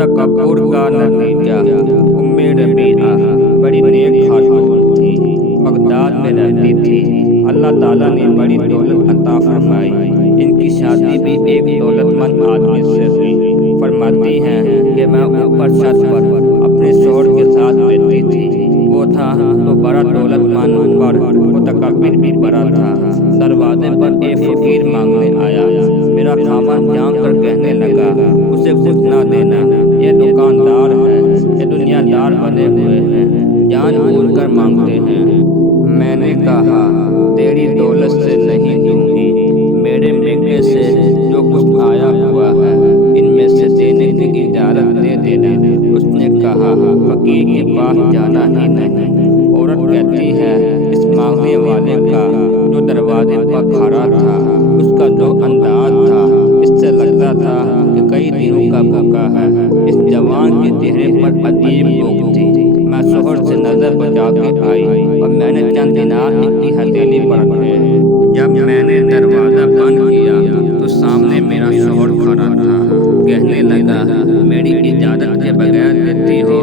तकब्बुर का नतीजा उम्मे रबीआ बड़ी नेक खातून थी, बगदाद में रहती थी। अल्लाह ताला ने बड़ी दौलत अता फरमाई। इनकी शादी भी एक दौलतमंद आदमी से हुई। फरमाती हैं कि मैं ऊपर छत पर अपने शौहर के साथ रहती थी। वो था तो बड़ा दौलतमंद पर मुतकब्बिर भी बड़ा था। दरवाजे पर एक फकीर मांगने आया। मेरा खामन जान कर कहने लगा, उसे कुछ ना देना, ये दुकानदार है, ये दुनियादार बने हुए हैं, जान बूझ कर मांगते हैं। मैंने कहा, तेरी दौलत से नहीं दूंगी, मेरे मेके से जो कुछ आया हुआ है इनमें से देने की इजाजत दे देना। उसने कहा, फकीर के पास जाना ही नहीं। औरत कहती है, इस मांगने वाले का जो दरवाजे पर खड़ा था, उसका जो अंदाज था, इससे लगता था कि कई दिनों का भूखा है। इस जवान के चेहरे पर अजीब भूख थी। मैं शोहर से नजर बचा के आई और मैंने चंद दिनार इसकी हथेली पर रखे। जब मैंने दरवाजा बंद किया तो सामने मेरा शोहर खड़ा था। कहने लगा, मेरी इजाजत के बगैर देती हो,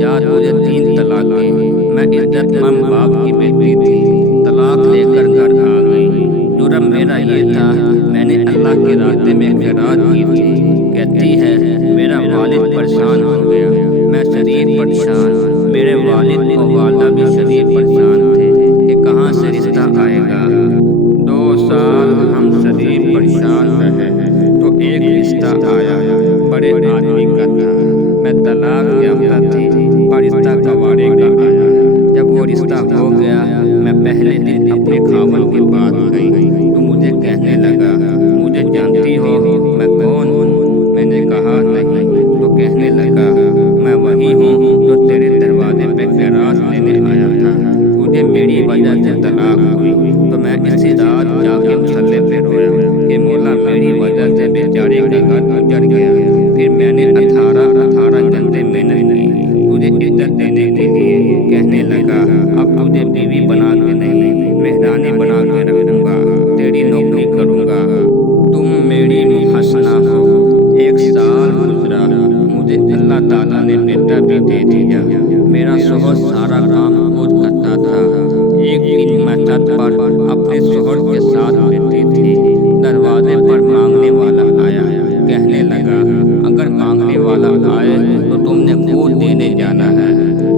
जा तुझे 3 तलाकें। मैं इज्जतमंद बाप की बेटी थी, तलाक लेकर घर आ गई। जुर्म मेरा ये था, मैंने अल्लाह के रास्ते में खैरात की थी। कहती है, मेरा वालिद परेशान हो गया, मैं शरीफ परेशान, मेरे वालिद और वालदा भी शरीफ परेशान थे कि कहाँ से रिश्ता आएगा। 2 साल हम शरीफ परेशान रहे तो एक रिश्ता आया, बड़े आदमी का था। मैं तलाक याफ्ता थी और रिश्ता गंवारे का आया। जब वो रिश्ता हो गया, मैं पहले दिन अपने खामन के पास गई तो मुझे कहने लगा, मुझे जानती हो मैं कौन हूँ? मैंने कहा नहीं। तो कहने लगा, मैं वही हूँ जो तेरे दरवाजे पे खैरात लेने आया था। तुझे मेरी वजह से तलाक हुई तो मैं इसी रात जाके मुसल्ले पे रोया कि मौला मेरी वजह से बेचारे का घर गुजर गया। फिर मैंने 18 घंटे मेहनत की तुझे इज्जत देने के लिए। कहने लगा, अब तुझे बीवी बना के नहीं, मेहरानी बना के रखूंगा, तेरी नौकरी करूंगा, तुम मेरी मुहस्सना हो। 1 साल गुजरा, मुझे अल्लाह ताला ने बेटा भी दे दिया। मेरा शोहर सारा काम खुद करता था। एक दिन मैं छत पर अपने शोहर के साथ बैठी थी। दरवाजे पर मांगने वाला आया। कहने लगा, अगर मांगने वाला आए तो तुमने खुद देने जाना है।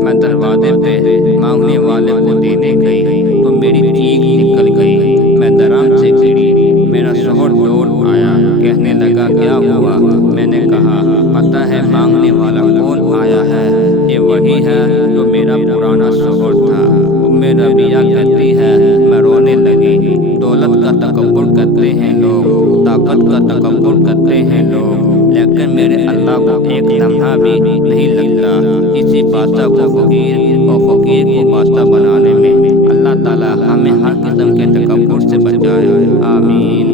मैं दरवाजे पे मांगने वाले को देने गई तो मेरी चीख निकल गई। मैं दराम से गिरी। मेरा शोहर दौड़ आया। कहने लगा, क्या हुआ? मैंने कहा, पता है मांगने वाला कौन आया है? ये वही है जो मेरा पुराना शोहर था। उम्मे रबिया कहती है, मैं रोने लगी। दौलत का तकब्बुर करते हैं लोग, ताकत का तकब्बुर करते हैं लोग, लेकिन मेरे अल्लाह को एक लम्हा भी नहीं लगता किसी बादशाह को फकीर और फकीर को बादशाह बनाने में। अल्लाह ताला हमें हर किस्म के तकब्बुर से बचाए। आमीन।